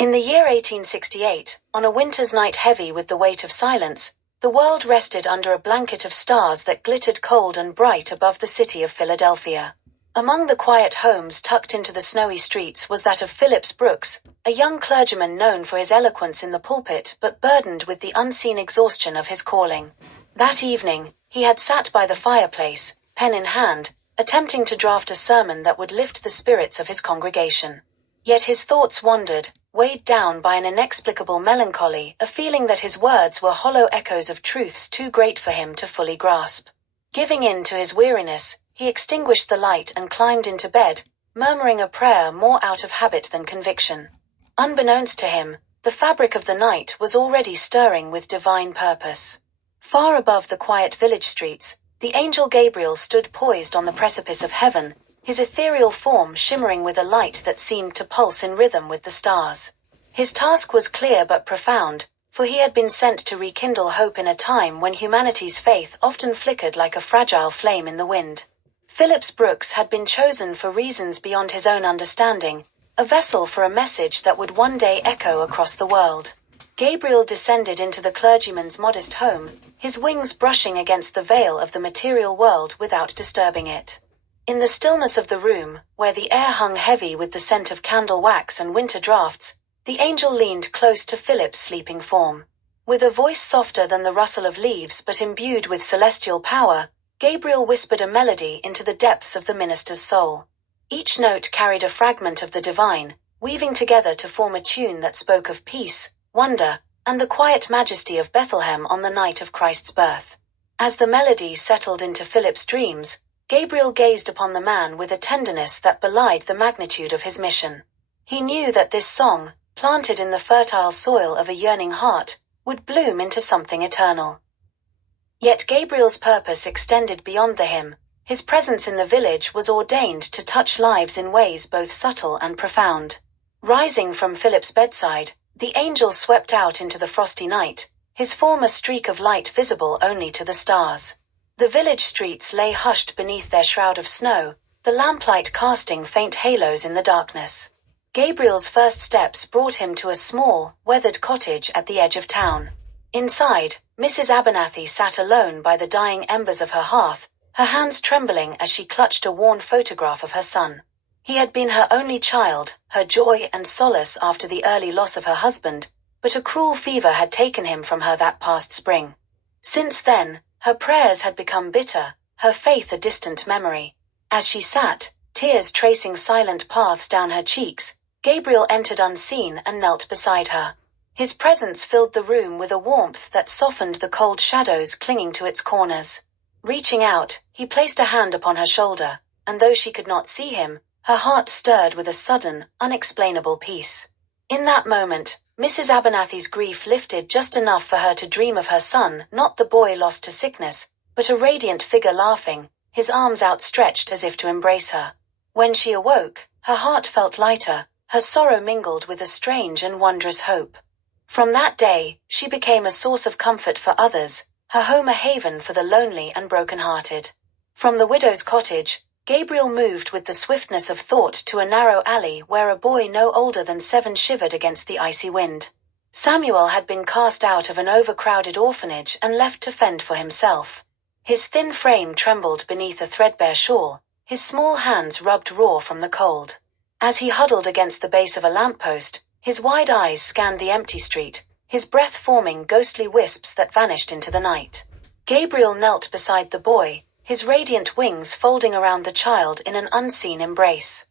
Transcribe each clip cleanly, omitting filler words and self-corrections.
In the year 1868, on a winter's night heavy with the weight of silence, the world rested under a blanket of stars that glittered cold and bright above the city of Philadelphia. Among the quiet homes tucked into the snowy streets was that of Phillips Brooks, a young clergyman known for his eloquence in the pulpit but burdened with the unseen exhaustion of his calling. That evening, he had sat by the fireplace, pen in hand, attempting to draft a sermon that would lift the spirits of his congregation. Yet his thoughts wandered, weighed down by an inexplicable melancholy, a feeling that his words were hollow echoes of truths too great for him to fully grasp. Giving in to his weariness, he extinguished the light and climbed into bed, murmuring a prayer more out of habit than conviction. Unbeknownst to him, the fabric of the night was already stirring with divine purpose. Far above the quiet village streets, the angel Gabriel stood poised on the precipice of heaven, his ethereal form shimmering with a light that seemed to pulse in rhythm with the stars. His task was clear but profound, for he had been sent to rekindle hope in a time when humanity's faith often flickered like a fragile flame in the wind. Phillips Brooks had been chosen for reasons beyond his own understanding, a vessel for a message that would one day echo across the world. Gabriel descended into the clergyman's modest home, his wings brushing against the veil of the material world without disturbing it. In the stillness of the room, where the air hung heavy with the scent of candle wax and winter draughts, the angel leaned close to Philip's sleeping form. With a voice softer than the rustle of leaves but imbued with celestial power, Gabriel whispered a melody into the depths of the minister's soul. Each note carried a fragment of the divine, weaving together to form a tune that spoke of peace, wonder, and the quiet majesty of Bethlehem on the night of Christ's birth. As the melody settled into Philip's dreams, Gabriel gazed upon the man with a tenderness that belied the magnitude of his mission. He knew that this song, planted in the fertile soil of a yearning heart, would bloom into something eternal. Yet Gabriel's purpose extended beyond the hymn. His presence in the village was ordained to touch lives in ways both subtle and profound. Rising from Philip's bedside, the angel swept out into the frosty night, his form a streak of light visible only to the stars. The village streets lay hushed beneath their shroud of snow, the lamplight casting faint halos in the darkness. Gabriel's first steps brought him to a small, weathered cottage at the edge of town. Inside, Mrs. Abernathy sat alone by the dying embers of her hearth, her hands trembling as she clutched a worn photograph of her son. He had been her only child, her joy and solace after the early loss of her husband, but a cruel fever had taken him from her that past spring. Since then, her prayers had become bitter, her faith a distant memory. As she sat, tears tracing silent paths down her cheeks, Gabriel entered unseen and knelt beside her. His presence filled the room with a warmth that softened the cold shadows clinging to its corners. Reaching out, he placed a hand upon her shoulder, and though she could not see him, her heart stirred with a sudden, unexplainable peace. In that moment, Mrs. Abernathy's grief lifted just enough for her to dream of her son, not the boy lost to sickness, but a radiant figure laughing, his arms outstretched as if to embrace her. When she awoke, her heart felt lighter, her sorrow mingled with a strange and wondrous hope. From that day, she became a source of comfort for others, her home a haven for the lonely and broken-hearted. From the widow's cottage, Gabriel moved with the swiftness of thought to a narrow alley where a boy no older than 7 shivered against the icy wind. Samuel had been cast out of an overcrowded orphanage and left to fend for himself. His thin frame trembled beneath a threadbare shawl, his small hands rubbed raw from the cold. As he huddled against the base of a lamppost, his wide eyes scanned the empty street, his breath forming ghostly wisps that vanished into the night. Gabriel knelt beside the boy, his radiant wings folding around the child in an unseen embrace.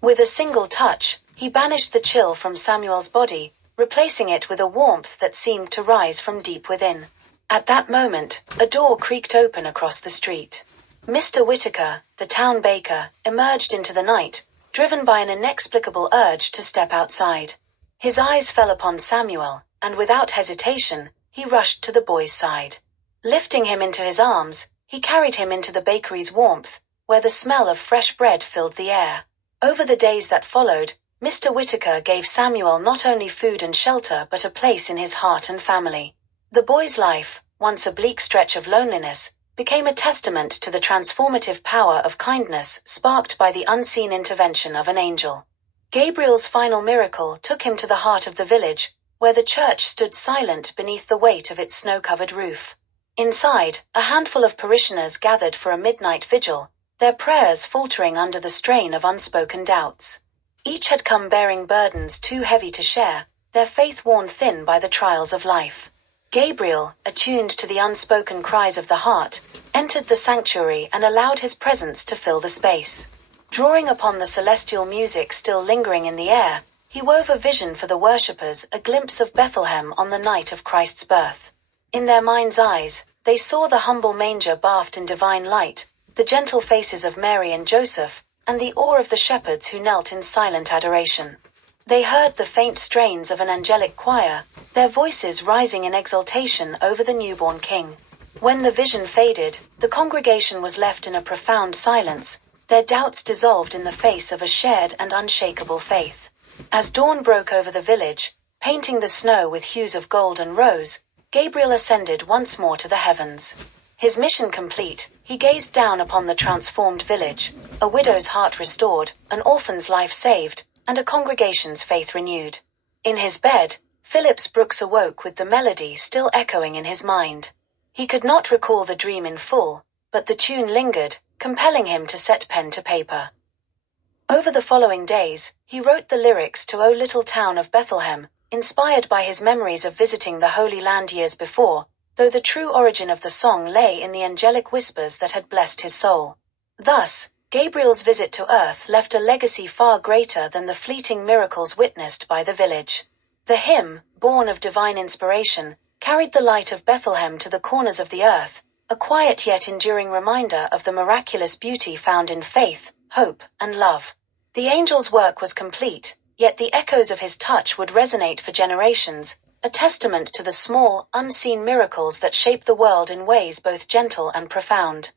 With a single touch, he banished the chill from Samuel's body, replacing it with a warmth that seemed to rise from deep within. At that moment, a door creaked open across the street. Mr. Whitaker, the town baker, emerged into the night, driven by an inexplicable urge to step outside. His eyes fell upon Samuel, and without hesitation, he rushed to the boy's side. Lifting him into his arms, he carried him into the bakery's warmth, where the smell of fresh bread filled the air. Over the days that followed, Mr. Whitaker gave Samuel not only food and shelter but a place in his heart and family. The boy's life, once a bleak stretch of loneliness, became a testament to the transformative power of kindness sparked by the unseen intervention of an angel. Gabriel's final miracle took him to the heart of the village, where the church stood silent beneath the weight of its snow-covered roof. Inside, a handful of parishioners gathered for a midnight vigil, their prayers faltering under the strain of unspoken doubts. Each had come bearing burdens too heavy to share, their faith worn thin by the trials of life. Gabriel, attuned to the unspoken cries of the heart, entered the sanctuary and allowed his presence to fill the space. Drawing upon the celestial music still lingering in the air, he wove a vision for the worshippers, a glimpse of Bethlehem on the night of Christ's birth. In their mind's eyes, they saw the humble manger bathed in divine light, the gentle faces of Mary and Joseph, and the awe of the shepherds who knelt in silent adoration. They heard the faint strains of an angelic choir, their voices rising in exultation over the newborn king. When the vision faded, the congregation was left in a profound silence, their doubts dissolved in the face of a shared and unshakable faith. As dawn broke over the village, painting the snow with hues of gold and rose, Gabriel ascended once more to the heavens. His mission complete, he gazed down upon the transformed village, a widow's heart restored, an orphan's life saved, and a congregation's faith renewed. In his bed, Phillips Brooks awoke with the melody still echoing in his mind. He could not recall the dream in full, but the tune lingered, compelling him to set pen to paper. Over the following days, he wrote the lyrics to O Little Town of Bethlehem, inspired by his memories of visiting the Holy Land years before, though the true origin of the song lay in the angelic whispers that had blessed his soul. Thus, Gabriel's visit to earth left a legacy far greater than the fleeting miracles witnessed by the village. The hymn, born of divine inspiration, carried the light of Bethlehem to the corners of the earth, a quiet yet enduring reminder of the miraculous beauty found in faith, hope, and love. The angel's work was complete, yet the echoes of his touch would resonate for generations, a testament to the small, unseen miracles that shape the world in ways both gentle and profound.